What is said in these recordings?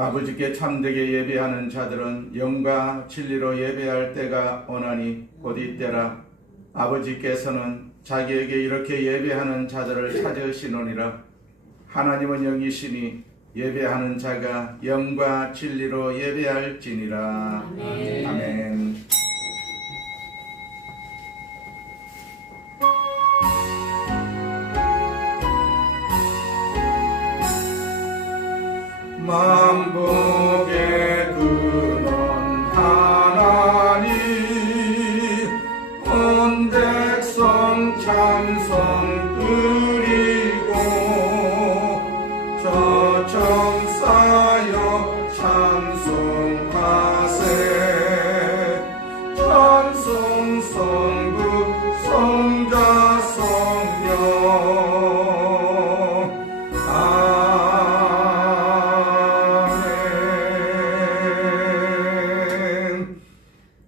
아버지께 참되게 예배하는 자들은 영과 진리로 예배할 때가 오나니 곧 이때라. 아버지께서는 자기에게 이렇게 예배하는 자들을 찾으시노니라. 하나님은 영이시니 예배하는 자가 영과 진리로 예배할지니라. 아멘. 아멘. 만복의 근원 하나님 온 백성 찬송 드리고 저청사여 찬송하세. 찬송 성부 성자 성령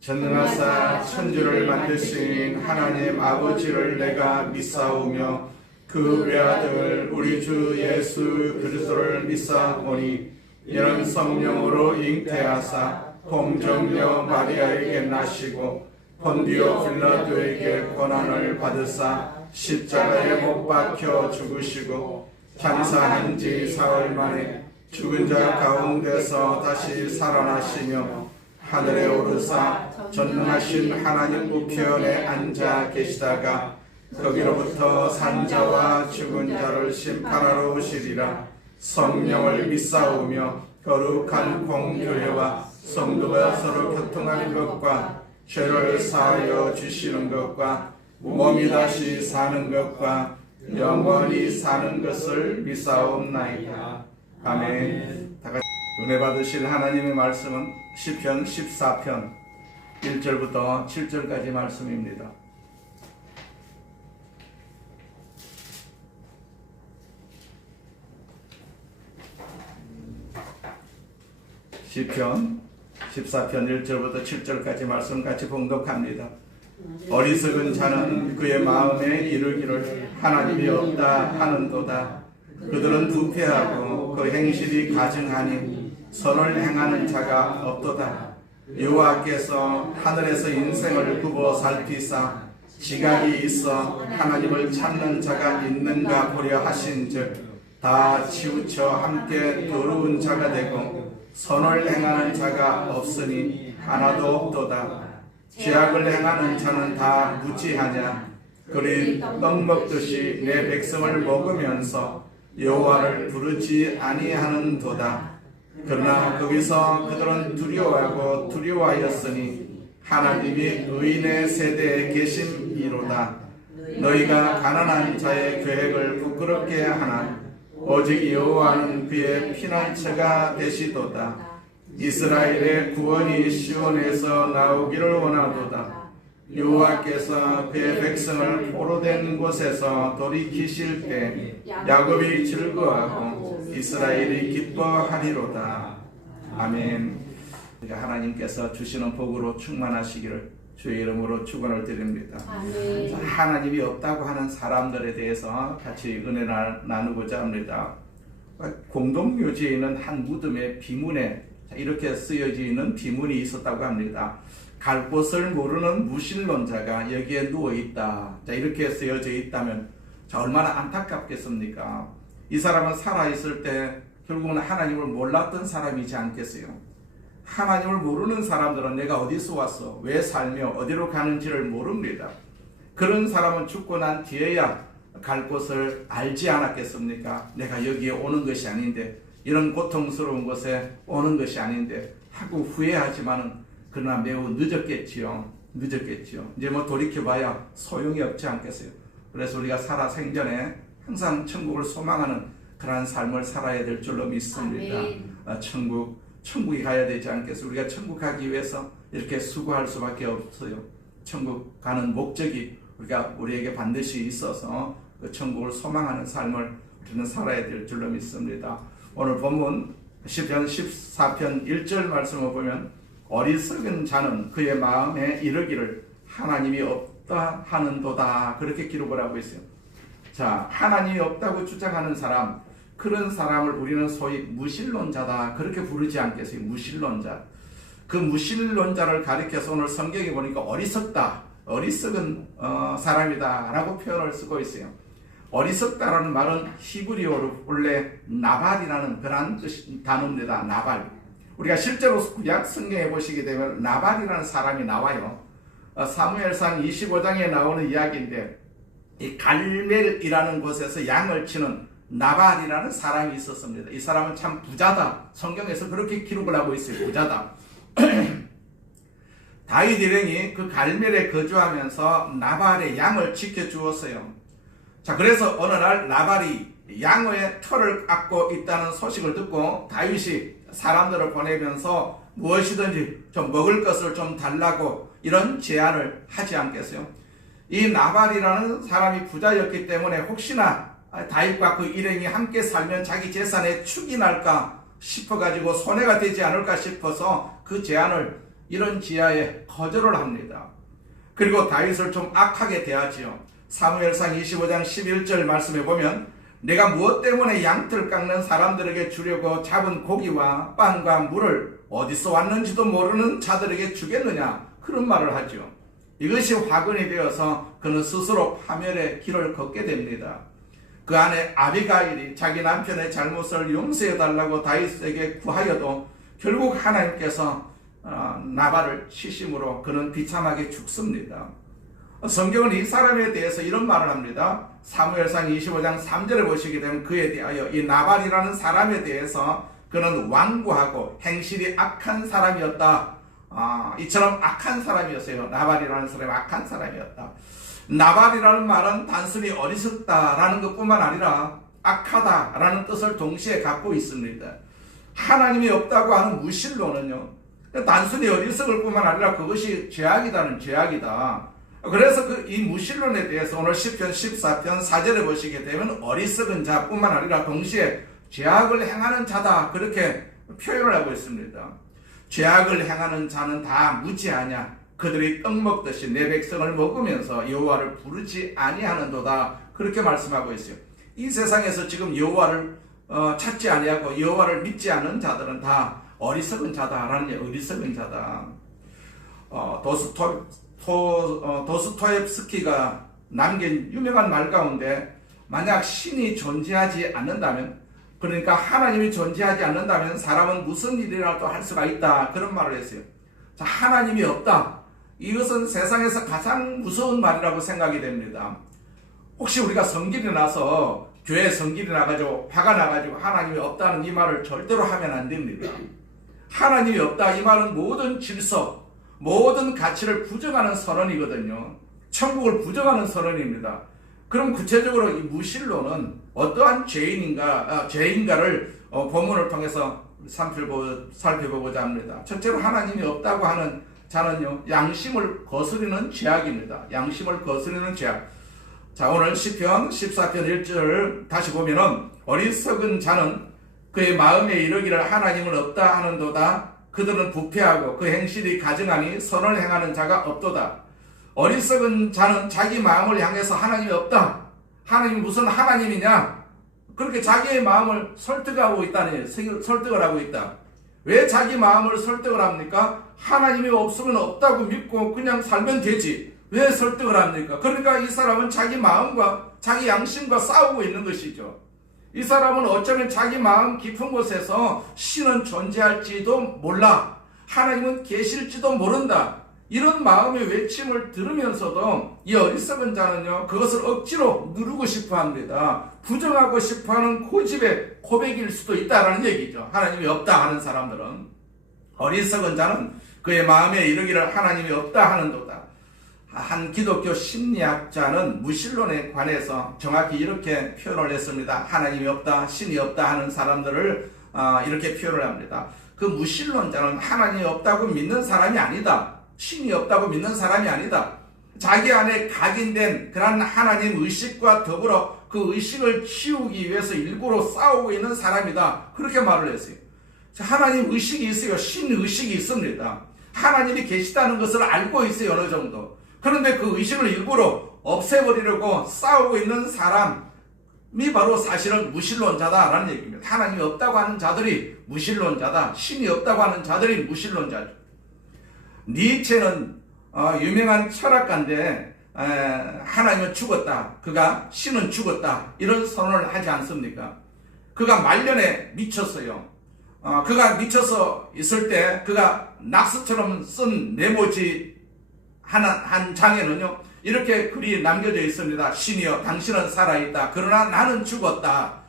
전능하사 천주를 만드신 하나님 아버지를 내가 믿사오며 그 외아들 우리 주 예수 그리스도를 믿사오니 이는 성령으로 잉태하사 동정녀 마리아에게 나시고 본디오 빌라도에게 고난을 받으사 십자가에 못 박혀 죽으시고 장사한 지 사흘 만에 죽은 자 가운데서 다시 살아나시며 하늘에 오르사 전능하신 하나님 우편에 앉아 계시다가 거기로부터 산자와 죽은 자를 심판하러 오시리라. 성령을 믿사오며 거룩한 공교회와 성도가 서로 교통하는 것과 죄를 사하여 주시는 것과 몸이 다시 사는 것과 영원히 사는 것을 믿사옵나이다. 아멘. 다같이 은혜 받으실 하나님의 말씀은 시편 14편 1절부터 7절까지 말씀입니다. 시편 14편 1절부터 7절까지 말씀 같이 봉독합니다. 어리석은 자는 그의 마음에 이르기를 하나님이 없다 하는도다. 그들은 부패하고 그 행실이 가증하니 선을 행하는 자가 없도다. 여호와께서 하늘에서 인생을 굽어 살피사 지각이 있어 하나님을 찾는 자가 있는가 보려 하신즉 다 치우쳐 함께 더러운 자가 되고 선을 행하는 자가 없으니 하나도 없도다. 죄악을 행하는 자는 다 무지하냐. 그리 떡 먹듯이 내 백성을 먹으면서 여호와를 부르지 아니하는도다. 그러나 거기서 그들은 두려워하고 두려워하였으니 하나님이 의인의 세대에 계심이로다. 너희가 가난한 자의 계획을 부끄럽게 하나 오직 여호와는 그의 피난처가 되시도다. 이스라엘의 구원이 시온에서 나오기를 원하도다. 여호와께서 그의 백성을 포로된 곳에서 돌이키실 때 야곱이 즐거워하고 이스라엘이 기뻐하리로다. 아멘. 하나님께서 주시는 복으로 충만하시기를 주의 이름으로 축원을 드립니다. 아멘. 하나님이 없다고 하는 사람들에 대해서 같이 은혜 나누고자 합니다. 공동묘지에 있는 한 무덤의 비문에 이렇게 쓰여져 있는 비문이 있었다고 합니다. 갈 곳을 모르는 무신론자가 여기에 누워있다. 이렇게 쓰여져 있다면 얼마나 안타깝겠습니까? 이 사람은 살아있을 때 결국은 하나님을 몰랐던 사람이지 않겠어요? 하나님을 모르는 사람들은 내가 어디서 왔어, 왜 살며 어디로 가는지를 모릅니다. 그런 사람은 죽고 난 뒤에야 갈 곳을 알지 않았겠습니까? 내가 여기에 오는 것이 아닌데, 이런 고통스러운 곳에 오는 것이 아닌데 하고 후회하지만은 그러나 매우 늦었겠지요. 이제 뭐 돌이켜봐야 소용이 없지 않겠어요? 그래서 우리가 살아 생전에 항상 천국을 소망하는 그러한 삶을 살아야 될 줄로 믿습니다. 천국에 가야 되지 않겠어요? 우리가 천국 가기 위해서 이렇게 수고할 수밖에 없어요. 천국 가는 목적이 우리에게 반드시 있어서 그 천국을 소망하는 삶을 우리는 살아야 될 줄로 믿습니다. 오늘 본문 시편 14편 1절 말씀을 보면 어리석은 자는 그의 마음에 이르기를 하나님이 없다 하는도다, 그렇게 기록을 하고 있어요. 자, 하나님이 없다고 주장하는 사람, 그런 사람을 우리는 소위 무신론자다 그렇게 부르지 않겠어요? 무신론자. 그 무신론자를 가리켜서 오늘 성경에 보니까 어리석다, 어리석은 사람이다 라고 표현을 쓰고 있어요. 어리석다라는 말은 히브리어로 원래 나발이라는 그런 단어입니다. 나발. 우리가 실제로 구약 성경에 보시게 되면 나발이라는 사람이 나와요. 사무엘상 25장에 나오는 이야기인데 이 갈멜이라는 곳에서 양을 치는 나발이라는 사람이 있었습니다. 이 사람은 참 부자다. 성경에서 그렇게 기록을 하고 있어요. 부자다. 다윗 일행이 그 갈멜에 거주하면서 나발의 양을 지켜주었어요. 자, 그래서 어느 날 나발이 양의 털을 깎고 있다는 소식을 듣고 다윗이 사람들을 보내면서 무엇이든지 좀 먹을 것을 좀 달라고 이런 제안을 하지 않겠어요? 이 나발이라는 사람이 부자였기 때문에 혹시나 다윗과 그 일행이 함께 살면 자기 재산에 축이 날까 싶어가지고 손해가 되지 않을까 싶어서 그 제안을 이런 지하에 거절을 합니다. 그리고 다윗을 좀 악하게 대하지요. 사무엘상 25장 11절 말씀에 보면 내가 무엇 때문에 양털 깎는 사람들에게 주려고 잡은 고기와 빵과 물을 어디서 왔는지도 모르는 자들에게 주겠느냐 그런 말을 하죠. 이것이 화근이 되어서 그는 스스로 파멸의 길을 걷게 됩니다. 그 안에 아비가일이 자기 남편의 잘못을 용서해달라고 다윗에게 구하여도 결국 하나님께서 나발을 치심으로 그는 비참하게 죽습니다. 성경은 이 사람에 대해서 이런 말을 합니다. 사무엘상 25장 3절을 보시게 되면 그에 대하여 이 나발이라는 사람에 대해서 그는 완고하고 행실이 악한 사람이었다. 이처럼 악한 사람이었어요. 나발이라는 사람이 악한 사람이었다. 나발이라는 말은 단순히 어리석다라는 것뿐만 아니라 악하다라는 뜻을 동시에 갖고 있습니다. 하나님이 없다고 하는 무신론은요, 단순히 어리석을 뿐만 아니라 그것이 죄악이다는 죄악이다. 그래서 이 무신론에 대해서 오늘 시편 14편 4절에 보시게 되면 어리석은 자뿐만 아니라 동시에 죄악을 행하는 자다 그렇게 표현을 하고 있습니다. 죄악을 행하는 자는 다 무지하냐 그들이 떡 먹듯이 내 백성을 먹으면서 여호와를 부르지 아니하는도다 그렇게 말씀하고 있어요. 이 세상에서 지금 여호와를 찾지 아니하고 여호와를 믿지 않는 자들은 다 어리석은 자다라는 어리석은 자다. 도스토옙스키가 남긴 유명한 말 가운데 만약 신이 존재하지 않는다면, 그러니까 하나님이 존재하지 않는다면 사람은 무슨 일이라도 할 수가 있다 그런 말을 했어요. 자, 하나님이 없다, 이것은 세상에서 가장 무서운 말이라고 생각이 됩니다. 혹시 우리가 성길이 나서 교회 성길이 나가지고 화가 나가지고 하나님이 없다는 이 말을 절대로 하면 안 됩니다. 하나님이 없다 이 말은 모든 질서, 모든 가치를 부정하는 선언이거든요. 천국을 부정하는 선언입니다. 그럼 구체적으로 이 무신론은 어떠한 죄인가를 본문을 통해서 살펴보고자 합니다. 첫째로 하나님이 없다고 하는 자는요, 양심을 거스르는 죄악입니다. 양심을 거스르는 죄악. 자, 오늘 시편 14편 1절 다시 보면은 어리석은 자는 그의 마음에 이르기를 하나님은 없다 하는도다. 그들은 부패하고 그 행실이 가증하니 선을 행하는 자가 없도다. 어리석은 자는 자기 마음을 향해서 하나님이 없다, 하나님이 무슨 하나님이냐, 그렇게 자기의 마음을 설득하고 있다니, 설득을 하고 있다. 왜 자기 마음을 설득을 합니까? 하나님이 없으면 없다고 믿고 그냥 살면 되지, 왜 설득을 합니까? 그러니까 이 사람은 자기 마음과 자기 양심과 싸우고 있는 것이죠. 이 사람은 어쩌면 자기 마음 깊은 곳에서 신은 존재할지도 몰라, 하나님은 계실지도 모른다, 이런 마음의 외침을 들으면서도 이 어리석은 자는요, 그것을 억지로 누르고 싶어 합니다. 부정하고 싶어 하는 고집의 고백일 수도 있다라는 얘기죠. 하나님이 없다 하는 사람들은. 어리석은 자는 그의 마음에 이르기를 하나님이 없다 하는도다. 한 기독교 심리학자는 무신론에 관해서 정확히 이렇게 표현을 했습니다. 하나님이 없다, 신이 없다 하는 사람들을 이렇게 표현을 합니다. 그 무신론자는 하나님이 없다고 믿는 사람이 아니다, 신이 없다고 믿는 사람이 아니다, 자기 안에 각인된 그런 하나님 의식과 더불어 그 의식을 키우기 위해서 일부러 싸우고 있는 사람이다, 그렇게 말을 했어요. 하나님 의식이 있어요. 신 의식이 있습니다. 하나님이 계시다는 것을 알고 있어요, 어느 정도. 그런데 그 의식을 일부러 없애버리려고 싸우고 있는 사람, 바로 사실은 무신론자다라는 얘기입니다. 하나님이 없다고 하는 자들이 무신론자다. 신이 없다고 하는 자들이 무신론자죠. 니체는 유명한 철학가인데 하나님은 죽었다. 신은 죽었다. 이런 선언을 하지 않습니까? 그가 말년에 미쳤어요. 그가 미쳐서 있을 때 그가 낙서처럼 쓴 메모지 한 장에는요, 이렇게 글이 남겨져 있습니다. 신이여, 당신은 살아있다. 그러나 나는 죽었다.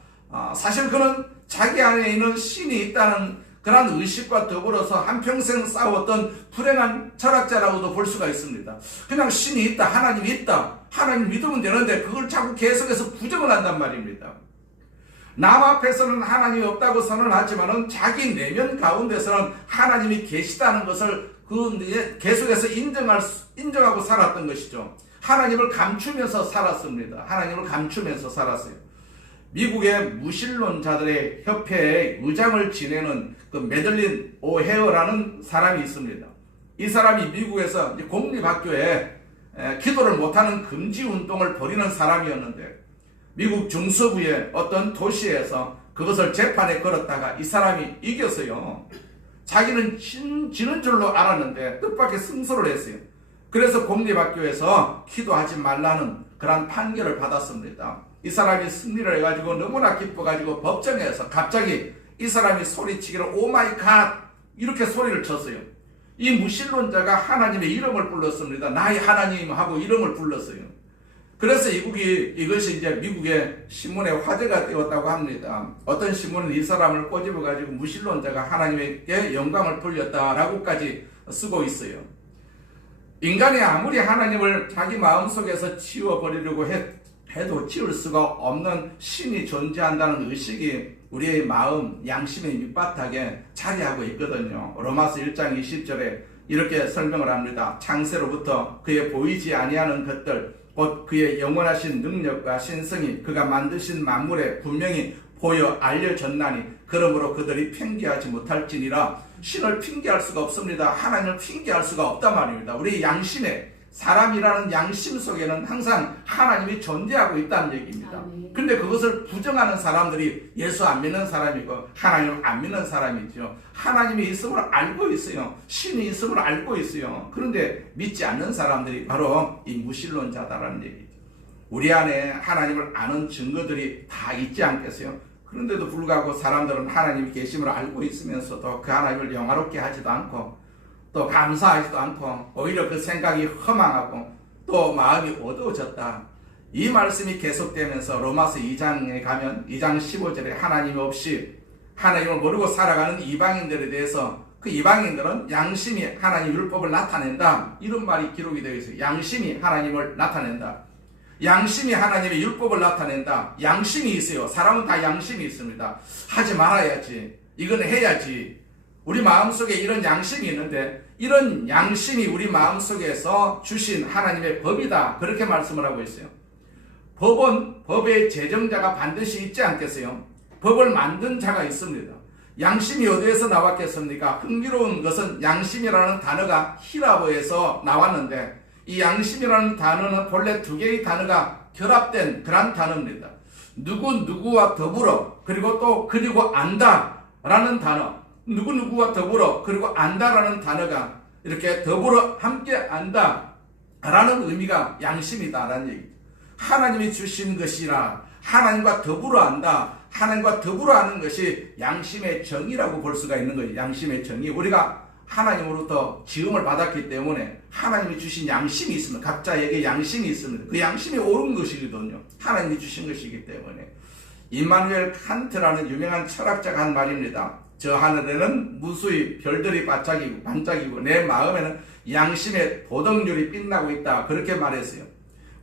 사실 그는 자기 안에 있는 신이 있다는 그런 의식과 더불어서 한평생 싸웠던 불행한 철학자라고도 볼 수가 있습니다. 그냥 신이 있다, 하나님이 있다, 하나님 믿으면 되는데 그걸 자꾸 계속해서 부정을 한단 말입니다. 남 앞에서는 하나님이 없다고 선언하지만은 자기 내면 가운데서는 하나님이 계시다는 것을 계속해서 인정하고 살았던 것이죠. 하나님을 감추면서 살았습니다. 하나님을 감추면서 살았어요. 미국의 무신론자들의 협회의 의장을 지내는 그 메들린 오헤어라는 사람이 있습니다. 이 사람이 미국에서 공립학교에 기도를 못하는 금지 운동을 벌이는 사람이었는데, 미국 중서부의 어떤 도시에서 그것을 재판에 걸었다가 이 사람이 이겼어요. 자기는 지는 줄로 알았는데 뜻밖의 승소를 했어요. 그래서 공립학교에서 기도하지 말라는 그런 판결을 받았습니다. 이 사람이 승리를 해가지고 너무나 기뻐가지고 법정에서 갑자기 이 사람이 소리치기를 오 마이 갓 이렇게 소리를 쳤어요. 이 무신론자가 하나님의 이름을 불렀습니다. 나의 하나님 하고 이름을 불렀어요. 그래서 이것이 이제 미국의 신문에 화제가 되었다고 합니다. 어떤 신문은 이 사람을 꼬집어가지고 무신론자가 하나님에게 영광을 돌렸다라고까지 쓰고 있어요. 인간이 아무리 하나님을 자기 마음속에서 치워버리려고 해도 치울 수가 없는 신이 존재한다는 의식이 우리의 마음, 양심의 밑바닥에 자리하고 있거든요. 로마서 1장 20절에 이렇게 설명을 합니다. 창세로부터 그의 보이지 아니하는 것들, 곧 그의 영원하신 능력과 신성이 그가 만드신 만물에 분명히 보여 알려졌나니 그러므로 그들이 핑계하지 못할지니라. 신을 핑계할 수가 없습니다. 하나님을 핑계할 수가 없단 말입니다. 우리 양심에, 사람이라는 양심 속에는 항상 하나님이 존재하고 있다는 얘기입니다. 근데 그것을 부정하는 사람들이 예수 안 믿는 사람이고 하나님을 안 믿는 사람이죠. 하나님이 있음을 알고 있어요. 신이 있음을 알고 있어요. 그런데 믿지 않는 사람들이 바로 이 무신론자다라는 얘기죠. 우리 안에 하나님을 아는 증거들이 다 있지 않겠어요? 그런데도 불구하고 사람들은 하나님이 계심을 알고 있으면서도 그 하나님을 영화롭게 하지도 않고 또 감사하지도 않고 오히려 그 생각이 허망하고 또 마음이 어두워졌다. 이 말씀이 계속되면서 로마서 2장에 가면 2장 15절에 하나님 없이 하나님을 모르고 살아가는 이방인들에 대해서 그 이방인들은 양심이 하나님 율법을 나타낸다. 이런 말이 기록이 되어 있어요. 양심이 하나님을 나타낸다. 양심이 하나님의 율법을 나타낸다. 양심이 있어요. 사람은 다 양심이 있습니다. 하지 말아야지. 이건 해야지. 우리 마음속에 이런 양심이 있는데 이런 양심이 우리 마음속에서 주신 하나님의 법이다. 그렇게 말씀을 하고 있어요. 법은 법의 제정자가 반드시 있지 않겠어요? 법을 만든 자가 있습니다. 양심이 어디에서 나왔겠습니까? 흥미로운 것은 양심이라는 단어가 히라보에서 나왔는데 이 양심이라는 단어는 본래 두 개의 단어가 결합된 그런 단어입니다. 누구와 더불어 그리고 또 그리고 안다라는 단어, 누구와 더불어 그리고 안다라는 단어가 이렇게 더불어 함께 안다라는 의미가 양심이다라는 얘기죠. 하나님이 주신 것이라 하나님과 더불어 안다. 하나님과 더불어 하는 것이 양심의 정의라고 볼 수가 있는 거예요. 양심의 정의. 우리가 하나님으로부터 지음을 받았기 때문에 하나님이 주신 양심이 있습니다. 각자에게 양심이 있습니다. 그 양심이 옳은 것이거든요. 하나님이 주신 것이기 때문에. 임마누엘 칸트라는 유명한 철학자가 한 말입니다. 저 하늘에는 무수히 별들이 반짝이고 내 마음에는 양심의 도덕률이 빛나고 있다. 그렇게 말했어요.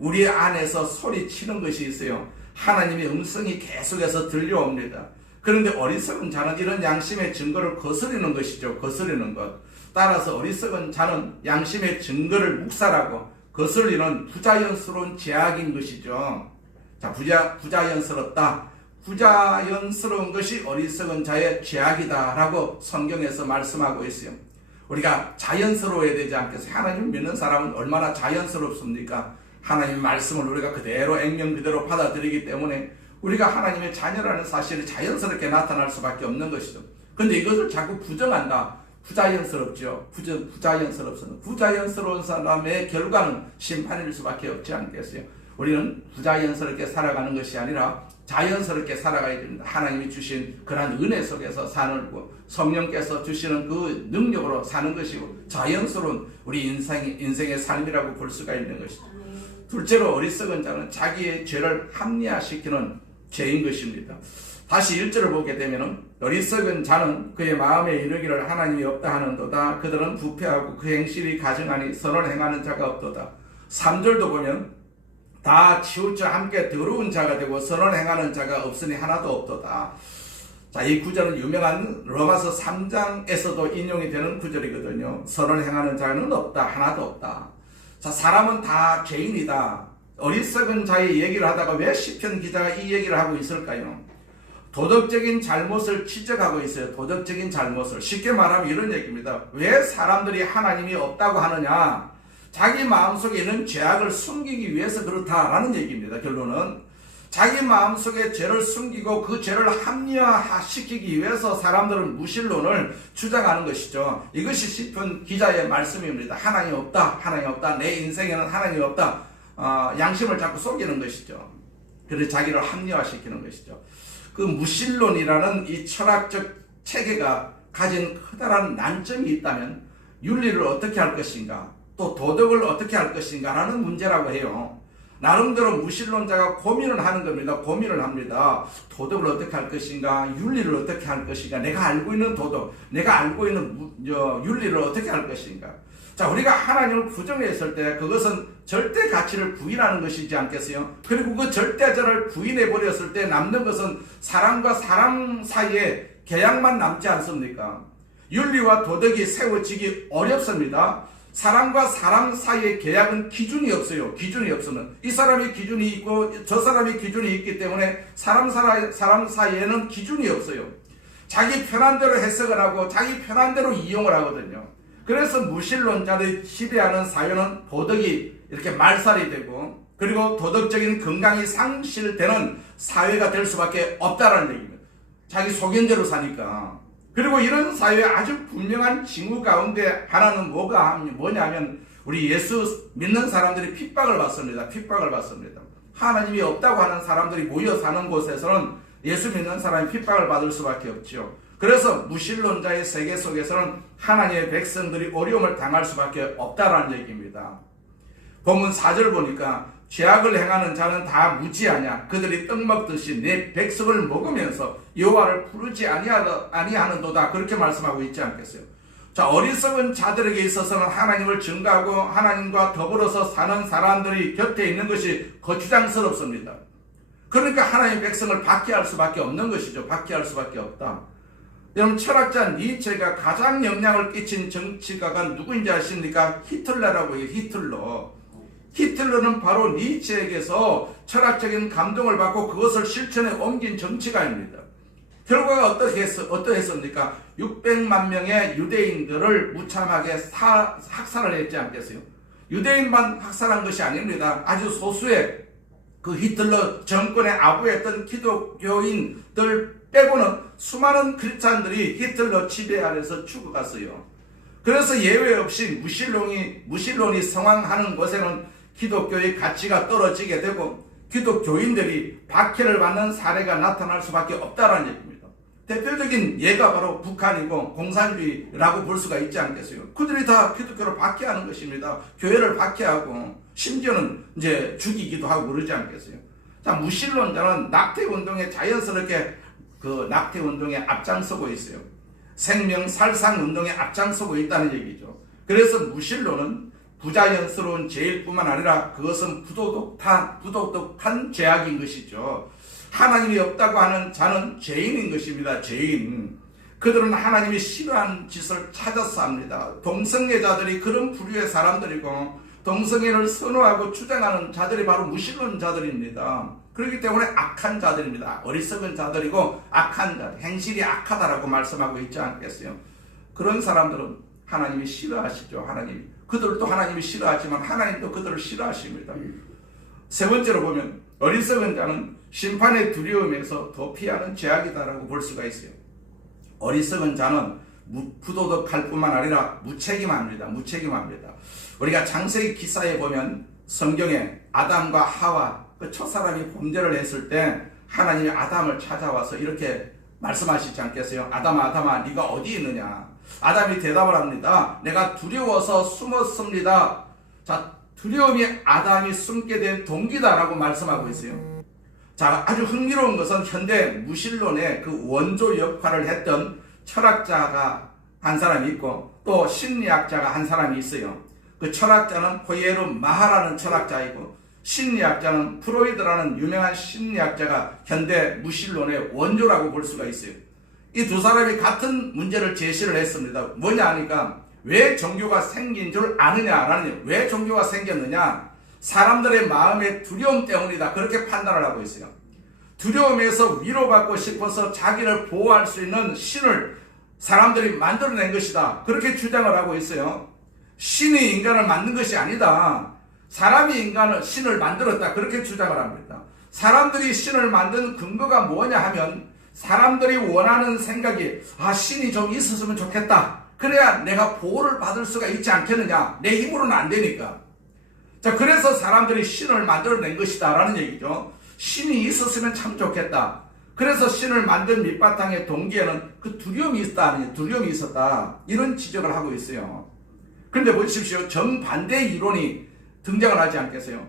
우리 안에서 소리치는 것이 있어요. 하나님의 음성이 계속해서 들려옵니다. 그런데 어리석은 자는 이런 양심의 증거를 거스르는 것이죠. 거스르는 것. 따라서 어리석은 자는 양심의 증거를 묵살하고 거스르는 부자연스러운 제약인 것이죠. 자, 부자연스럽다. 부자연스러운 것이 어리석은 자의 죄악이다라고 성경에서 말씀하고 있어요. 우리가 자연스러워야 되지 않겠어요? 하나님을 믿는 사람은 얼마나 자연스럽습니까? 하나님의 말씀을 우리가 그대로 액면 그대로 받아들이기 때문에 우리가 하나님의 자녀라는 사실이 자연스럽게 나타날 수밖에 없는 것이죠. 그런데 이것을 자꾸 부정한다. 부자연스럽죠. 부자연스러운 사람의 결과는 심판일 수밖에 없지 않겠어요. 우리는 부자연스럽게 살아가는 것이 아니라 자연스럽게 살아가야 됩니다. 하나님이 주신 그러한 은혜 속에서 사는 거, 성령께서 주시는 그 능력으로 사는 것이고 자연스러운 우리 인생의 삶이라고 볼 수가 있는 것이죠. 둘째로 어리석은 자는 자기의 죄를 합리화시키는 죄인 것입니다. 다시 1절을 보게 되면 어리석은 자는 그의 마음에 이르기를 하나님이 없다 하는도다. 그들은 부패하고 그 행실이 가증하니 선을 행하는 자가 없도다. 3절도 보면 다 치우쳐 함께 더러운 자가 되고 선을 행하는 자가 없으니 하나도 없도다. 자, 이 구절은 유명한 로마서 3장에서도 인용이 되는 구절이거든요. 선을 행하는 자는 없다. 하나도 없다. 자, 사람은 다 죄인이다. 어리석은 자의 얘기를 하다가 왜 시편 기자가 이 얘기를 하고 있을까요? 도덕적인 잘못을 지적하고 있어요. 도덕적인 잘못을. 쉽게 말하면 이런 얘기입니다. 왜 사람들이 하나님이 없다고 하느냐? 자기 마음속에 있는 죄악을 숨기기 위해서 그렇다라는 얘기입니다. 결론은 자기 마음속에 죄를 숨기고 그 죄를 합리화시키기 위해서 사람들은 무신론을 주장하는 것이죠. 이것이 시편 기자의 말씀입니다. 하나님 없다. 하나님 없다. 내 인생에는 하나님 없다. 양심을 자꾸 속이는 것이죠. 그래서 자기를 합리화시키는 것이죠. 그 무신론이라는 이 철학적 체계가 가진 커다란 난점이 있다면 윤리를 어떻게 할 것인가, 또 도덕을 어떻게 할 것인가 라는 문제라고 해요. 나름대로 무신론자가 고민을 하는 겁니다. 고민을 합니다. 도덕을 어떻게 할 것인가, 윤리를 어떻게 할 것인가, 내가 알고 있는 도덕, 내가 알고 있는 윤리를 어떻게 할 것인가. 자, 우리가 하나님을 부정했을 때 그것은 절대 가치를 부인하는 것이지 않겠어요? 그리고 그 절대자를 부인해 버렸을 때 남는 것은 사람과 사람 사이에 계약만 남지 않습니까? 윤리와 도덕이 세워지기 어렵습니다. 사람과 사람 사이의 계약은 기준이 없어요. 기준이 없으면 이 사람의 기준이 있고 저 사람의 기준이 있기 때문에 사람 사이에는 기준이 없어요. 자기 편한 대로 해석을 하고 자기 편한 대로 이용을 하거든요. 그래서 무신론자들이 지배하는 사회는 도덕이 이렇게 말살이 되고 그리고 도덕적인 건강이 상실되는 사회가 될 수밖에 없다라는 얘기입니다. 자기 속인대로 사니까. 그리고 이런 사회의 아주 분명한 징후 가운데 하나는 뭐냐면 우리 예수 믿는 사람들이 핍박을 받습니다. 핍박을 받습니다. 하나님이 없다고 하는 사람들이 모여 사는 곳에서는 예수 믿는 사람이 핍박을 받을 수밖에 없죠. 그래서 무신론자의 세계 속에서는 하나님의 백성들이 어려움을 당할 수밖에 없다라는 얘기입니다. 본문 4절 보니까 죄악을 행하는 자는 다 무지하냐? 그들이 떡 먹듯이 내 백성을 먹으면서 여호와를 부르지 아니하는도다. 그렇게 말씀하고 있지 않겠어요? 자, 어리석은 자들에게 있어서는 하나님을 증거하고 하나님과 더불어서 사는 사람들이 곁에 있는 것이 거추장스럽습니다. 그러니까 하나님의 백성을 박해할 수밖에 없는 것이죠. 박해할 수밖에 없다. 여러분, 철학자 니체가 가장 영향을 끼친 정치가가 누구인지 아십니까? 히틀러라고 해요. 히틀러는 바로 니체에게서 철학적인 감동을 받고 그것을 실천에 옮긴 정치가입니다. 결과가 어떠했습니까? 600만 명의 유대인들을 무참하게 학살을 했지 않겠어요? 유대인만 학살한 것이 아닙니다. 아주 소수의 그 히틀러 정권에 아부했던 기독교인들 빼고는 수많은 크리스찬들이 히틀러 지배 아래서 죽어갔어요. 그래서 예외 없이 무신론이 성황하는 곳에는 기독교의 가치가 떨어지게 되고 기독교인들이 박해를 받는 사례가 나타날 수밖에 없다는 얘기입니다. 대표적인 예가 바로 북한이고 공산주의라고 볼 수가 있지 않겠어요? 그들이 다 기독교를 박해하는 것입니다. 교회를 박해하고 심지어는 이제 죽이기도 하고 그러지 않겠어요? 자, 무신론자는 낙태운동에 자연스럽게 그 낙태운동에 앞장서고 있어요. 생명살상운동에 앞장서고 있다는 얘기죠. 그래서 무신론은 부자연스러운 죄일 뿐만 아니라 그것은 부도덕한 죄악인 것이죠. 하나님이 없다고 하는 자는 죄인인 것입니다. 죄인. 그들은 하나님이 싫어하는 짓을 찾아서 합니다. 동성애자들이 그런 부류의 사람들이고 동성애를 선호하고 주장하는 자들이 바로 무신론자들입니다. 그렇기 때문에 악한 자들입니다. 어리석은 자들이고 악한 자, 행실이 악하다라고 말씀하고 있지 않겠어요? 그런 사람들은 하나님이 싫어하시죠. 그들도 하나님이 싫어하지만 하나님도 그들을 싫어하십니다. 세 번째로 보면 어리석은 자는 심판의 두려움에서 도피하는 죄악이다라고 볼 수가 있어요. 어리석은 자는 부도덕할 뿐만 아니라 무책임합니다. 무책임합니다. 우리가 창세기 기사에 보면 성경에 아담과 하와 그 첫사람이 범죄를 했을 때 하나님이 아담을 찾아와서 이렇게 말씀하시지 않겠어요? 아담아, 아담아, 네가 어디 있느냐? 아담이 대답을 합니다. 내가 두려워서 숨었습니다. 자, 두려움이 아담이 숨게 된 동기다라고 말씀하고 있어요. 자, 아주 흥미로운 것은 현대 무신론의 그 원조 역할을 했던 철학자가 한 사람이 있고 또 심리학자가 한 사람이 있어요. 그 철학자는 포예르 마하라는 철학자이고 심리학자는 프로이드라는 유명한 심리학자가 현대 무신론의 원조라고 볼 수가 있어요. 이 두 사람이 같은 문제를 제시를 했습니다. 뭐냐 하니까 왜 종교가 생긴 줄 아느냐라는, 왜 종교가 생겼느냐? 사람들의 마음의 두려움 때문이다. 그렇게 판단을 하고 있어요. 두려움에서 위로받고 싶어서 자기를 보호할 수 있는 신을 사람들이 만들어낸 것이다. 그렇게 주장을 하고 있어요. 신이 인간을 만든 것이 아니다. 사람이 신을 만들었다. 그렇게 주장을 합니다. 사람들이 신을 만든 근거가 뭐냐 하면 사람들이 원하는 생각이 신이 좀 있었으면 좋겠다. 그래야 내가 보호를 받을 수가 있지 않겠느냐. 내 힘으로는 안 되니까. 자, 그래서 사람들이 신을 만들어낸 것이다 라는 얘기죠. 신이 있었으면 참 좋겠다. 그래서 신을 만든 밑바탕의 동기에는 그 두려움이 있었다. 이런 지적을 하고 있어요. 그런데 보십시오. 정반대의 이론이 등장을 하지 않겠어요?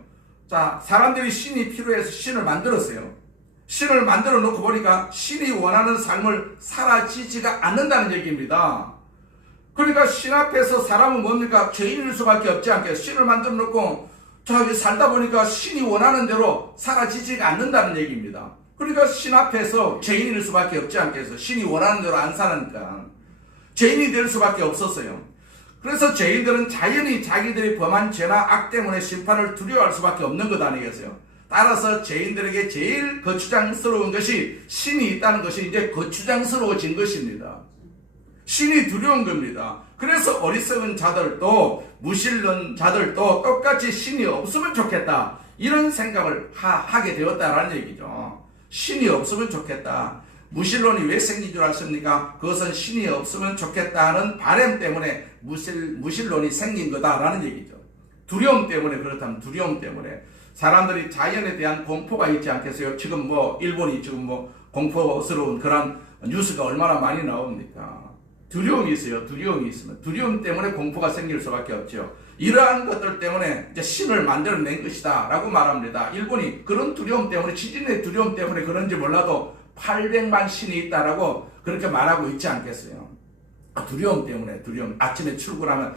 자, 사람들이 신이 필요해서 신을 만들었어요. 신을 만들어 놓고 보니까 신이 원하는 삶을 살아지지가 않는다는 얘기입니다. 그러니까 신 앞에서 사람은 뭡니까? 죄인일 수밖에 없지 않겠어요? 신을 만들어 놓고 자, 살다 보니까 신이 원하는 대로 살아지지가 않는다는 얘기입니다. 그러니까 신 앞에서 죄인일 수밖에 없지 않겠어요? 신이 원하는 대로 안 사니까 죄인이 될 수밖에 없었어요. 그래서 죄인들은 자연히 자기들이 범한 죄나 악 때문에 심판을 두려워할 수밖에 없는 것 아니겠어요? 따라서 죄인들에게 제일 거추장스러운 것이 신이 있다는 것이 이제 거추장스러워진 것입니다. 신이 두려운 겁니다. 그래서 어리석은 자들도 무신론 자들도 똑같이 신이 없으면 좋겠다. 이런 생각을 하게 되었다라는 얘기죠. 신이 없으면 좋겠다. 무신론이 왜 생긴 줄 아십니까? 그것은 신이 없으면 좋겠다는 바람 때문에 무신론이 생긴 거다라는 얘기죠. 두려움 때문에, 그렇다면 두려움 때문에. 사람들이 자연에 대한 공포가 있지 않겠어요? 지금 일본이 지금 공포스러운 그런 뉴스가 얼마나 많이 나옵니까? 두려움이 있어요. 두려움이 있으면. 두려움 때문에 공포가 생길 수밖에 없죠. 이러한 것들 때문에 이제 신을 만들어낸 것이다 라고 말합니다. 일본이 그런 두려움 때문에, 지진의 두려움 때문에 그런지 몰라도 800만 신이 있다라고 그렇게 말하고 있지 않겠어요? 두려움 때문에, 두려움. 아침에 출근하면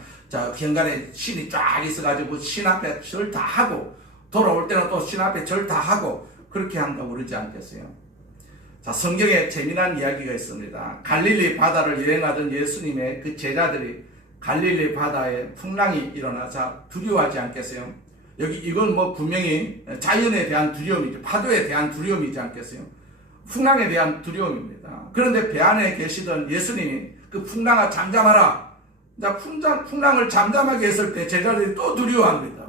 현관에 신이 쫙 있어가지고 신 앞에 절 다 하고 돌아올 때는 또 신 앞에 절 다 하고 그렇게 한다고 그러지 않겠어요? 자, 성경에 재미난 이야기가 있습니다. 갈릴리 바다를 여행하던 예수님의 그 제자들이 갈릴리 바다에 풍랑이 일어나자 두려워하지 않겠어요? 이건 분명히 자연에 대한 두려움이죠. 파도에 대한 두려움이지 않겠어요? 풍랑에 대한 두려움입니다. 그런데 배 안에 계시던 예수님이 그 풍랑아 잠잠하라. 자, 풍랑을 잠잠하게 했을 때 제자들이 또 두려워합니다.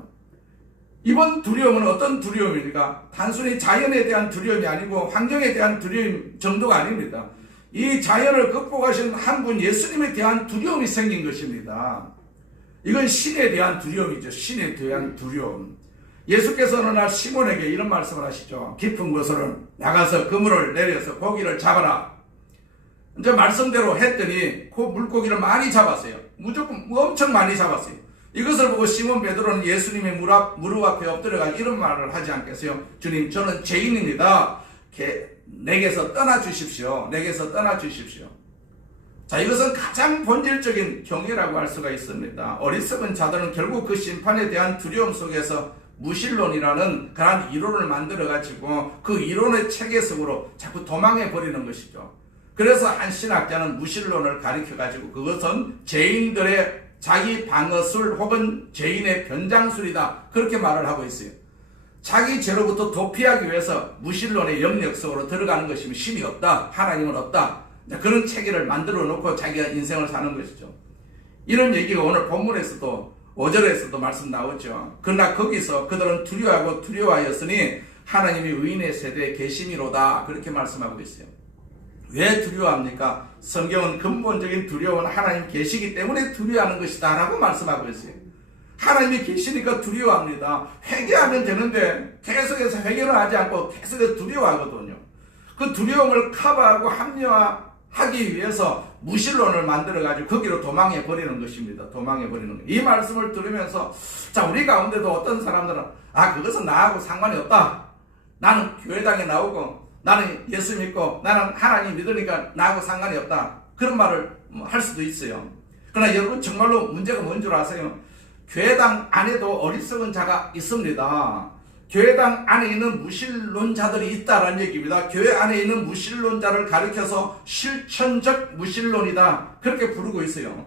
이번 두려움은 어떤 두려움입니까? 단순히 자연에 대한 두려움이 아니고 환경에 대한 두려움 정도가 아닙니다. 이 자연을 극복하신 한 분 예수님에 대한 두려움이 생긴 것입니다. 이건 신에 대한 두려움이죠. 신에 대한 두려움. 예수께서 어느 날 시몬에게 이런 말씀을 하시죠. 깊은 곳으로 나가서 그물을 내려서 고기를 잡아라. 이제 말씀대로 했더니 그 물고기를 많이 잡았어요. 무조건 엄청 많이 잡았어요. 이것을 보고 시몬 베드로는 예수님의 무릎 앞에 엎드려가 이런 말을 하지 않겠어요? 주님, 저는 죄인입니다. 내게서 떠나 주십시오. 내게서 떠나 주십시오. 자, 이것은 가장 본질적인 경외라고 할 수가 있습니다. 어리석은 자들은 결국 그 심판에 대한 두려움 속에서 무신론이라는 그런 이론을 만들어가지고 그 이론의 체계 속으로 자꾸 도망해 버리는 것이죠. 그래서 한 신학자는 무신론을 가리켜가지고 그것은 죄인들의 자기 방어술 혹은 죄인의 변장술이다. 그렇게 말을 하고 있어요. 자기 죄로부터 도피하기 위해서 무신론의 영역 속으로 들어가는 것이면 신이 없다. 하나님은 없다. 그런 체계를 만들어 놓고 자기가 인생을 사는 것이죠. 이런 얘기가 오늘 본문에서도 5절에서도 말씀 나오죠. 그러나 거기서 그들은 두려워하고 두려워하였으니 하나님이 의인의 세대에 계심이로다 그렇게 말씀하고 있어요. 왜 두려워합니까? 성경은 근본적인 두려움은 하나님 계시기 때문에 두려워하는 것이다 라고 말씀하고 있어요. 하나님이 계시니까 두려워합니다. 회개하면 되는데 계속해서 회개를 하지 않고 계속해서 두려워하거든요. 그 두려움을 커버하고 합리화하기 위해서 무신론을 만들어가지고 거기로 도망해 버리는 것입니다. 도망해 버리는 것. 이 말씀을 들으면서 자, 우리 가운데도 어떤 사람들은 그것은 나하고 상관이 없다. 나는 교회당에 나오고 나는 예수 믿고 나는 하나님 믿으니까 나하고 상관이 없다. 그런 말을 할 수도 있어요. 그러나 여러분 정말로 문제가 뭔 줄 아세요? 교회당 안에도 어리석은 자가 있습니다. 교회당 안에 있는 무신론자들이 있다라는 얘기입니다. 교회 안에 있는 무신론자를 가리켜서 실천적 무신론이다 그렇게 부르고 있어요.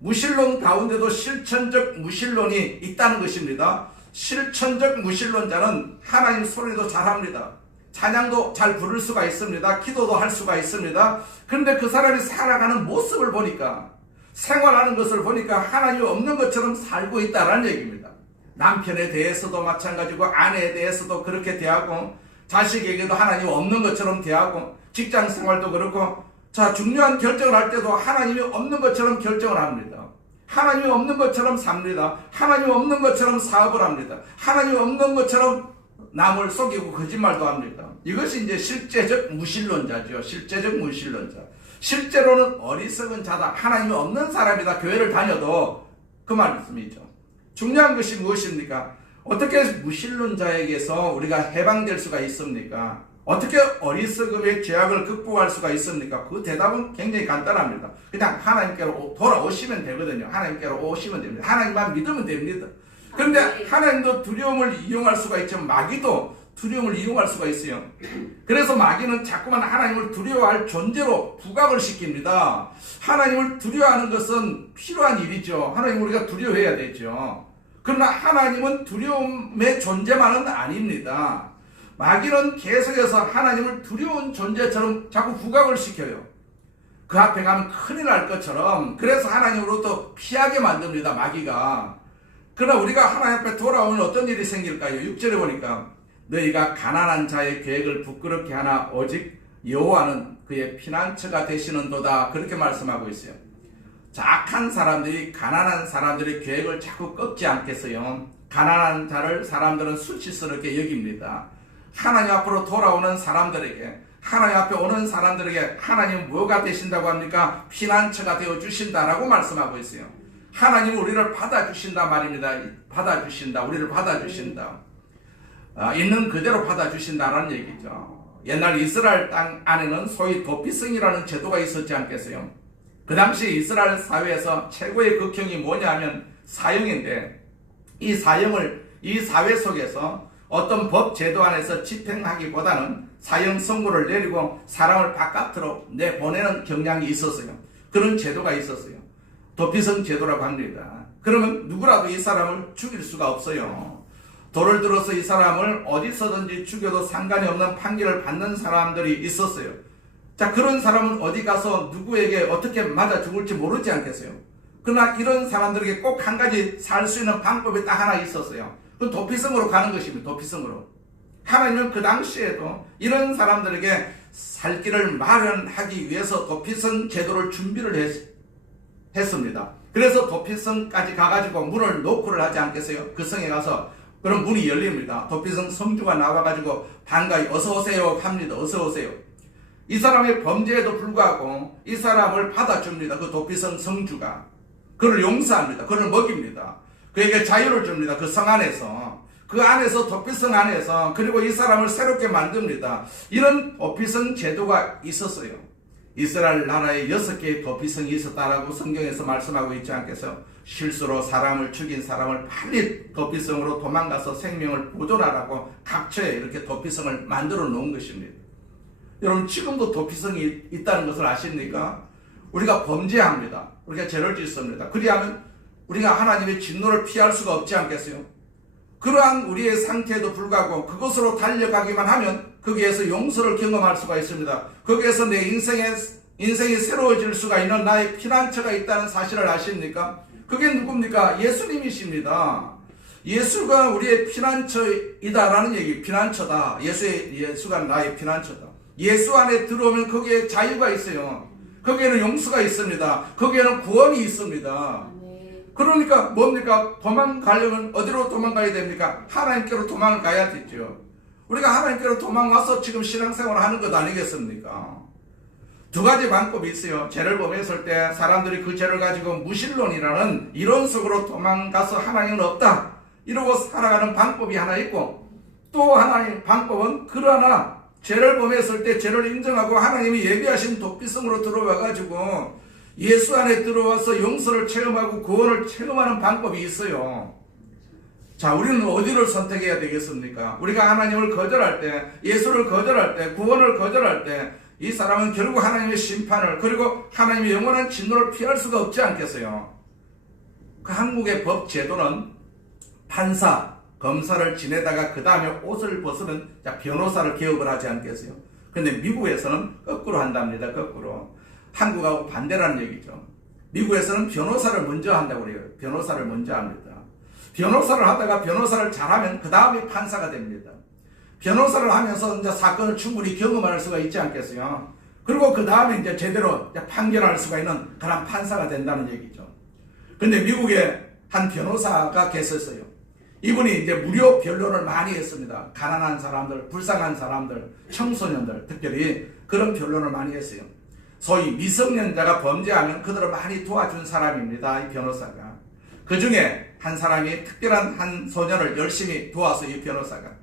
무신론 가운데도 실천적 무신론이 있다는 것입니다. 실천적 무신론자는 하나님 소리도 잘합니다. 찬양도 잘 부를 수가 있습니다. 기도도 할 수가 있습니다. 그런데 그 사람이 살아가는 모습을 보니까, 생활하는 것을 보니까 하나님이 없는 것처럼 살고 있다는 얘기입니다. 남편에 대해서도 마찬가지고 아내에 대해서도 그렇게 대하고 자식에게도 하나님 없는 것처럼 대하고 직장 생활도 그렇고 자, 중요한 결정을 할 때도 하나님이 없는 것처럼 결정을 합니다. 하나님이 없는 것처럼 삽니다. 하나님이 없는 것처럼 사업을 합니다. 하나님이 없는 것처럼 남을 속이고 거짓말도 합니다. 이것이 이제 실제적 무신론자죠. 실제적 무신론자. 실제로는 어리석은 자다. 하나님이 없는 사람이다. 교회를 다녀도 그 말씀이죠. 중요한 것이 무엇입니까? 어떻게 무신론자에게서 우리가 해방될 수가 있습니까? 어떻게 어리석음의 죄악을 극복할 수가 있습니까? 그 대답은 굉장히 간단합니다. 그냥 하나님께로 돌아오시면 되거든요. 하나님께로 오시면 됩니다. 하나님만 믿으면 됩니다. 그런데 하나님도 두려움을 이용할 수가 있지만 마귀도 두려움을 이용할 수가 있어요. 그래서 마귀는 자꾸만 하나님을 두려워할 존재로 부각을 시킵니다. 하나님을 두려워하는 것은 필요한 일이죠. 하나님 우리가 두려워해야 되죠. 그러나 하나님은 두려움의 존재만은 아닙니다. 마귀는 계속해서 하나님을 두려운 존재처럼 자꾸 부각을 시켜요. 그 앞에 가면 큰일 날 것처럼. 그래서 하나님으로부터 피하게 만듭니다. 마귀가. 그러나 우리가 하나님 앞에 돌아오면 어떤 일이 생길까요? 6절에 보니까 너희가 가난한 자의 계획을 부끄럽게 하나 오직 여호와는 그의 피난처가 되시는도다 그렇게 말씀하고 있어요. 악한 사람들이 가난한 사람들의 계획을 자꾸 꺾지 않겠어요. 가난한 자를 사람들은 수치스럽게 여깁니다. 하나님 앞으로 돌아오는 사람들에게, 하나님 앞에 오는 사람들에게 하나님 뭐가 되신다고 합니까? 피난처가 되어 주신다라고 말씀하고 있어요. 하나님은 우리를 받아주신다 말입니다. 받아주신다. 우리를 받아주신다. 있는 그대로 받아주신다라는 얘기죠. 옛날 이스라엘 땅 안에는 소위 도피성이라는 제도가 있었지 않겠어요? 그 당시 이스라엘 사회에서 최고의 극형이 뭐냐면 사형인데, 이 사형을 이 사회 속에서 어떤 법 제도 안에서 집행하기보다는 사형 선고를 내리고 사람을 바깥으로 내보내는 경향이 있었어요. 그런 제도가 있었어요. 도피성 제도라고 합니다. 그러면 누구라도 이 사람을 죽일 수가 없어요. 돌을 들어서 이 사람을 어디서든지 죽여도 상관이 없는 판결을 받는 사람들이 있었어요. 자, 그런 사람은 어디 가서 누구에게 어떻게 맞아 죽을지 모르지 않겠어요? 그러나 이런 사람들에게 꼭 한 가지 살 수 있는 방법이 딱 하나 있었어요. 그 도피성으로 가는 것입니다. 도피성으로. 하나님은 그 당시에도 이런 사람들에게 살 길을 마련하기 위해서 도피성 제도를 준비를 했습니다. 그래서 도피성까지 가가지고 문을 노크를 하지 않겠어요? 그 성에 가서 그럼 문이 열립니다. 도피성 성주가 나와가지고 반가이 어서오세요 합니다. 어서오세요. 이 사람의 범죄에도 불구하고 이 사람을 받아줍니다. 그 도피성 성주가. 그를 용서합니다. 그를 먹입니다. 그에게 자유를 줍니다. 그 성 안에서. 그 안에서 도피성 안에서. 그리고 이 사람을 새롭게 만듭니다. 이런 도피성 제도가 있었어요. 이스라엘 나라에 6개의 도피성이 있었다라고 성경에서 말씀하고 있지 않겠어요? 실수로 사람을 죽인 사람을 빨리 도피성으로 도망가서 생명을 보존하라고 각처에 이렇게 도피성을 만들어 놓은 것입니다. 여러분 지금도 도피성이 있다는 것을 아십니까? 우리가 범죄합니다. 우리가 죄를 짓습니다. 그리하면 우리가 하나님의 진노를 피할 수가 없지 않겠어요? 그러한 우리의 상태에도 불구하고 그것으로 달려가기만 하면 거기에서 용서를 경험할 수가 있습니다. 거기에서 내 인생이 새로워질 수가 있는 나의 피난처가 있다는 사실을 아십니까? 그게 누굽니까? 예수님이십니다. 예수가 우리의 피난처이다라는 얘기. 피난처다. 예수가 나의 피난처다. 예수 안에 들어오면 거기에 자유가 있어요. 거기에는 용서가 있습니다. 거기에는 구원이 있습니다. 그러니까 뭡니까? 도망가려면 어디로 도망가야 됩니까? 하나님께로 도망을 가야 되죠. 우리가 하나님께로 도망와서 지금 신앙생활을 하는 것 아니겠습니까? 두 가지 방법이 있어요. 죄를 범했을 때 사람들이 그 죄를 가지고 무신론이라는 이론 속으로 도망가서 하나님은 없다 이러고 살아가는 방법이 하나 있고, 또 하나의 방법은 그러나 죄를 범했을 때 죄를 인정하고 하나님이 예비하신 도피성으로 들어와가지고 예수 안에 들어와서 용서를 체험하고 구원을 체험하는 방법이 있어요. 자, 우리는 어디를 선택해야 되겠습니까? 우리가 하나님을 거절할 때, 예수를 거절할 때, 구원을 거절할 때 이 사람은 결국 하나님의 심판을, 그리고 하나님의 영원한 진노를 피할 수가 없지 않겠어요? 그 한국의 법 제도는 판사, 검사를 지내다가 그 다음에 옷을 벗으면 변호사를 개업을 하지 않겠어요? 근데 미국에서는 거꾸로 한답니다. 거꾸로. 한국하고 반대라는 얘기죠. 미국에서는 변호사를 먼저 한다고 그래요. 변호사를 먼저 합니다. 변호사를 하다가 변호사를 잘하면 그 다음에 판사가 됩니다. 변호사를 하면서 이제 사건을 충분히 경험할 수가 있지 않겠어요? 그리고 그 다음에 이제 제대로 판결할 수가 있는 그런 판사가 된다는 얘기죠. 근데 미국에 한 변호사가 계셨어요. 이분이 이제 무료 변론을 많이 했습니다. 가난한 사람들, 불쌍한 사람들, 청소년들, 특별히 그런 변론을 많이 했어요. 소위 미성년자가 범죄하면 그들을 많이 도와준 사람입니다. 이 변호사가. 그 중에 한 사람이 특별한 한 소년을 열심히 도와서 이 변호사가.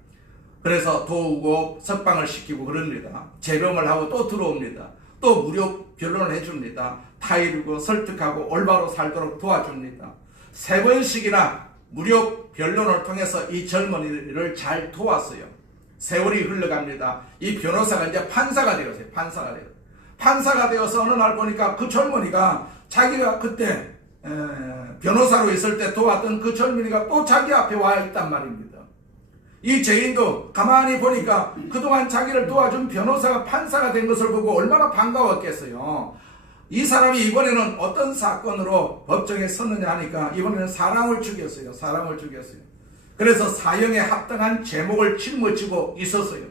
그래서 도우고 석방을 시키고 그럽니다. 재범을 하고 또 들어옵니다. 또 무료 변론을 해줍니다. 타이르고 설득하고 올바로 살도록 도와줍니다. 3번씩이나 무료 변론을 통해서 이 젊은이를 잘 도왔어요. 세월이 흘러갑니다. 이 변호사가 이제 판사가 되었어요. 판사가 되어서 어느 날 보니까 그 젊은이가 자기가 그때 변호사로 있을 때 도왔던 그 젊은이가 또 자기 앞에 와 있단 말입니다. 이 죄인도 가만히 보니까 그동안 자기를 도와준 변호사가 판사가 된 것을 보고 얼마나 반가웠겠어요. 이 사람이 이번에는 어떤 사건으로 법정에 섰느냐 하니까 이번에는 사람을 죽였어요. 그래서 사형에 합당한 제목을 짊어지고 있었어요.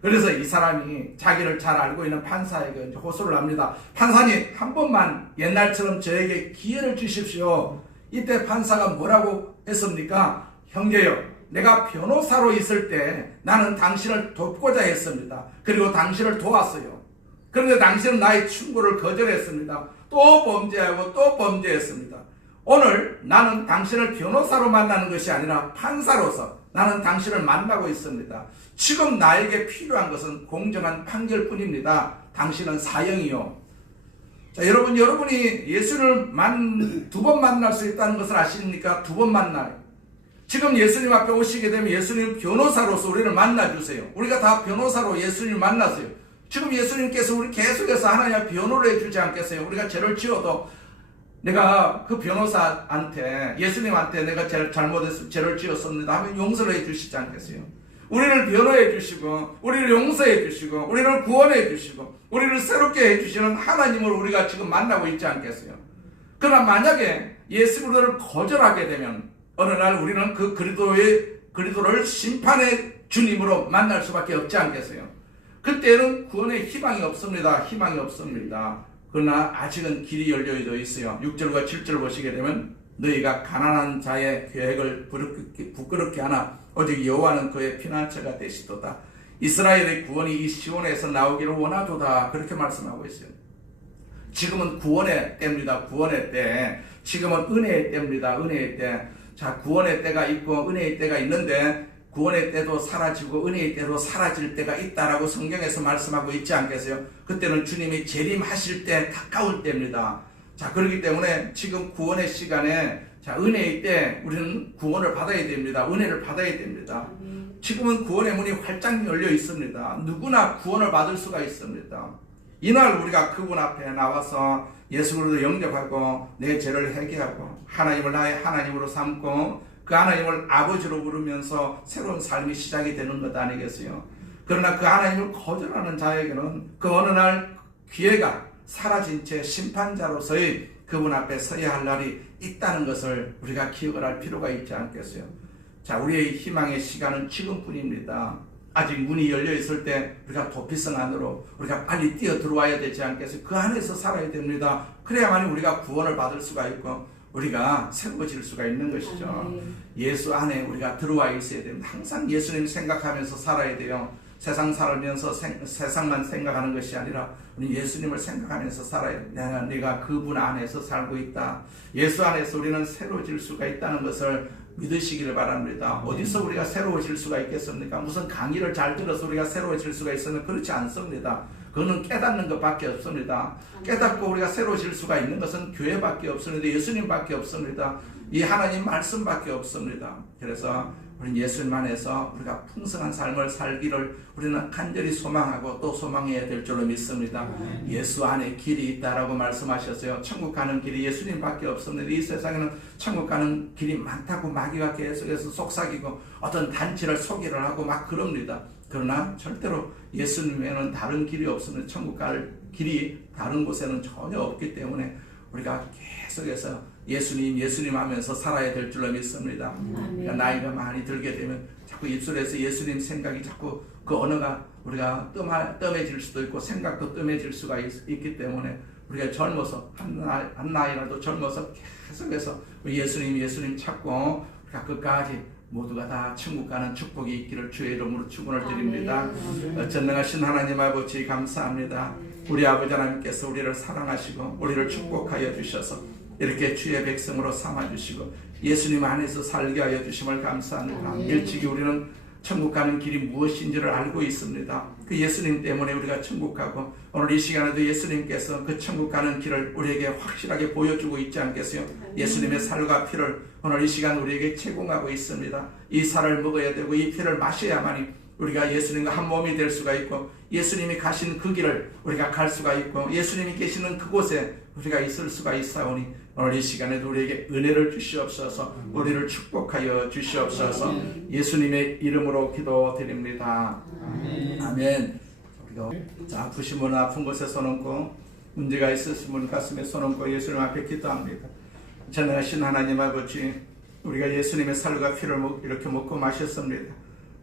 그래서 이 사람이 자기를 잘 알고 있는 판사에게 호소를 합니다. 판사님, 한 번만 옛날처럼 저에게 기회를 주십시오. 이때 판사가 뭐라고 했습니까? 형제요, 내가 변호사로 있을 때 나는 당신을 돕고자 했습니다. 그리고 당신을 도왔어요. 그런데 당신은 나의 충고를 거절했습니다. 또 범죄하고 또 범죄했습니다. 오늘 나는 당신을 변호사로 만나는 것이 아니라 판사로서 나는 당신을 만나고 있습니다. 지금 나에게 필요한 것은 공정한 판결뿐입니다. 당신은 사형이요. 자, 여러분이 예수를 2번 만날 수 있다는 것을 아십니까? 2번 만나요. 지금 예수님 앞에 오시게 되면 예수님 변호사로서 우리를 만나주세요. 우리가 다 변호사로 예수님을 만났어요. 지금 예수님께서 우리 계속해서 하나님 변호를 해주지 않겠어요? 우리가 죄를 지어도 내가 그 변호사한테, 예수님한테 내가 잘못해서 죄를 지었습니다 하면 용서를 해주시지 않겠어요? 우리를 변호해 주시고, 우리를 용서해 주시고, 우리를 구원해 주시고, 우리를 새롭게 해주시는 하나님을 우리가 지금 만나고 있지 않겠어요? 그러나 만약에 예수를 거절하게 되면 어느 날 우리는 그 그리스도를 심판의 주님으로 만날 수밖에 없지 않겠어요? 그때는 구원의 희망이 없습니다. 그러나 아직은 길이 열려져 있어요. 6절과 7절 보시게 되면 너희가 가난한 자의 계획을 부끄럽게 하나 오직 여호와는 그의 피난처가 되시도다. 이스라엘의 구원이 이 시온에서 나오기를 원하도다. 그렇게 말씀하고 있어요. 지금은 구원의 때입니다. 구원의 때. 지금은 은혜의 때입니다. 은혜의 때. 자, 구원의 때가 있고 은혜의 때가 있는데 구원의 때도 사라지고 은혜의 때도 사라질 때가 있다라고 성경에서 말씀하고 있지 않겠어요? 그때는 주님이 재림하실 때 가까울 때입니다. 자, 그렇기 때문에 지금 구원의 시간에 자, 은혜의 때 우리는 구원을 받아야 됩니다. 은혜를 받아야 됩니다. 지금은 구원의 문이 활짝 열려 있습니다. 누구나 구원을 받을 수가 있습니다. 이날 우리가 그분 앞에 나와서 예수 그리스도를 영접하고 내 죄를 회개하고 하나님을 나의 하나님으로 삼고 그 하나님을 아버지로 부르면서 새로운 삶이 시작이 되는 것 아니겠어요? 그러나 그 하나님을 거절하는 자에게는 그 어느 날 기회가 사라진 채 심판자로서의 그분 앞에 서야 할 날이 있다는 것을 우리가 기억을 할 필요가 있지 않겠어요? 자, 우리의 희망의 시간은 지금뿐입니다. 아직 문이 열려 있을 때 우리가 도피성 안으로 우리가 빨리 뛰어 들어와야 되지 않겠어요? 그 안에서 살아야 됩니다. 그래야만 우리가 구원을 받을 수가 있고 우리가 새로워질 수가 있는 것이죠. 예수 안에 우리가 들어와 있어야 됩니다. 항상 예수님 생각하면서 살아야 돼요. 세상 살면서 세상만 생각하는 것이 아니라 우리 예수님을 생각하면서 살아야 돼요. 내가 그분 안에서 살고 있다. 예수 안에서 우리는 새로워질 수가 있다는 것을 믿으시기를 바랍니다. 어디서 우리가 새로워질 수가 있겠습니까? 무슨 강의를 잘 들어서 우리가 새로워질 수가 있으면 그렇지 않습니다. 그거는 깨닫는 것밖에 없습니다. 깨닫고 우리가 새로워질 수가 있는 것은 교회밖에 없습니다. 예수님밖에 없습니다. 이 하나님 말씀밖에 없습니다. 그래서 우리 예수님 안에서 우리가 풍성한 삶을 살기를 우리는 간절히 소망하고 또 소망해야 될 줄로 믿습니다. 예수 안에 길이 있다라고 말씀하셨어요. 천국 가는 길이 예수님밖에 없습니다. 이 세상에는 천국 가는 길이 많다고 마귀가 계속해서 속삭이고 어떤 단체를 소개를 하고 막 그럽니다. 그러나 절대로 예수님에는 다른 길이 없습니다. 천국 갈 길이 다른 곳에는 전혀 없기 때문에 우리가 계속해서 예수님 하면서 살아야 될 줄로 믿습니다. 그러니까 나이가 많이 들게 되면 자꾸 입술에서 예수님 생각이 자꾸 그 언어가 우리가 뜸해질 수도 있고 생각도 뜸해질 수가 있기 때문에 우리가 젊어서 한 나이라도 젊어서 계속해서 예수님 찾고 우리가 끝까지 모두가 다 천국 가는 축복이 있기를 주의 이름으로 축원을 드립니다. 전능하신 하나님 아버지 감사합니다. 우리 아버지 하나님께서 우리를 사랑하시고 우리를 축복하여 주셔서 이렇게 주의 백성으로 삼아주시고 예수님 안에서 살게 하여 주심을 감사합니다. 일찍이 우리는 천국 가는 길이 무엇인지를 알고 있습니다. 그 예수님 때문에 우리가 천국 가고 오늘 이 시간에도 예수님께서 그 천국 가는 길을 우리에게 확실하게 보여주고 있지 않겠어요? 예수님의 살과 피를 오늘 이 시간 우리에게 제공하고 있습니다. 이 살을 먹어야 되고 이 피를 마셔야만이 우리가 예수님과 한 몸이 될 수가 있고 예수님이 가신 그 길을 우리가 갈 수가 있고 예수님이 계시는 그곳에 우리가 있을 수가 있사오니 오늘 이 시간에도 우리에게 은혜를 주시옵소서. 우리를 축복하여 주시옵소서. 예수님의 이름으로 기도드립니다. 아멘. 자, 아프신 분 아픈 곳에 손 얹고 문제가 있으신 분 가슴에 손 얹고 예수님 앞에 기도합니다. 전능하신 하나님 아버지, 우리가 예수님의 살과 피를 이렇게 먹고 마셨습니다.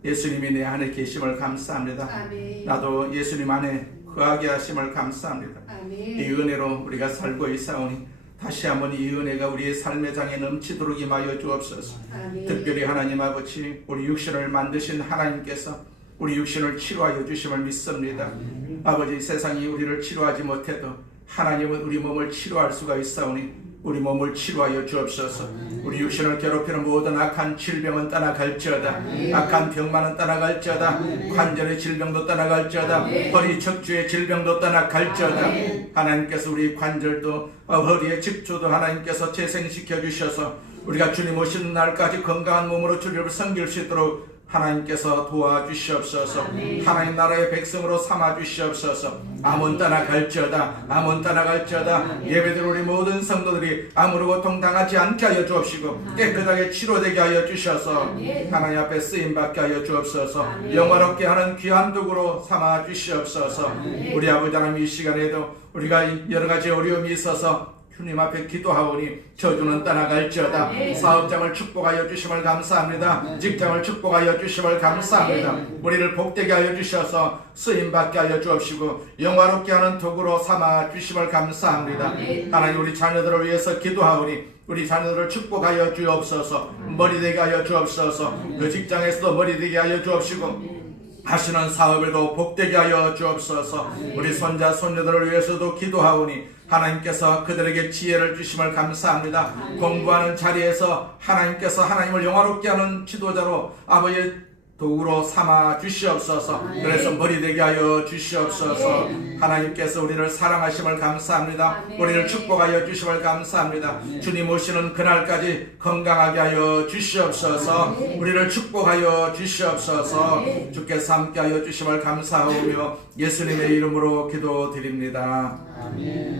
예수님이 내 안에 계심을 감사합니다. 아멘. 나도 예수님 안에 거하게 하심을 감사합니다. 아멘. 이 은혜로 우리가 살고 있사오니 다시 한번 이 은혜가 우리의 삶의 장에 넘치도록 임하여 주옵소서. 아멘. 특별히 하나님 아버지, 우리 육신을 만드신 하나님께서 우리 육신을 치료하여 주심을 믿습니다. 아멘. 아버지, 세상이 우리를 치료하지 못해도 하나님은 우리 몸을 치료할 수가 있사오니 우리 몸을 치료하여 주옵소서. 우리 육신을 괴롭히는 모든 악한 질병은 떠나갈지어다. 악한 병만은 떠나갈지어다. 관절의 질병도 떠나갈지어다. 허리 척추의 질병도 떠나갈지어다. 하나님께서 우리 관절도 허리의 척추도 하나님께서 재생시켜 주셔서 우리가 주님 오시는 날까지 건강한 몸으로 주님을 섬길 수 있도록 하나님께서 도와주시옵소서. 하나님 나라의 백성으로 삼아주시옵소서. 암은 떠나갈지어다. 암은 떠나갈지어다. 예배들 우리 모든 성도들이 암으로 고통당하지 않게 하여 주옵시고 깨끗하게 치료되게 하여 주셔서 하나님 앞에 쓰임받게 하여 주옵소서. 영화롭게 하는 귀한 도구로 삼아주시옵소서. 우리 아버지 하나님 이 시간에도 우리가 여러가지 어려움이 있어서 주님 앞에 기도하오니 저주는 떠나갈지어다. 사업장을 축복하여 주심을 감사합니다. 직장을 축복하여 주심을 감사합니다. 우리를 복되게 하여 주셔서 쓰임받게 하여 주옵시고 영화롭게 하는 도구로 삼아 주심을 감사합니다. 하나님, 우리 자녀들을 위해서 기도하오니 우리 자녀들을 축복하여 주옵소서. 머리되게 하여 주옵소서. 그 직장에서도 머리되게 하여 주옵시고 하시는 사업에도 복되게 하여 주옵소서. 우리 손자 손녀들을 위해서도 기도하오니 하나님께서 그들에게 지혜를 주심을 감사합니다. 공부하는 자리에서 하나님께서 하나님을 영화롭게 하는 지도자로 아버지의 도구로 삼아 주시옵소서. 그래서 머리되게 하여 주시옵소서. 하나님께서 우리를 사랑하심을 감사합니다. 우리를 축복하여 주심을 감사합니다. 주님 오시는 그날까지 건강하게 하여 주시옵소서. 우리를 축복하여 주시옵소서. 주께서 함께 하여 주심을 감사하며 예수님의 이름으로 기도드립니다.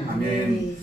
아멘.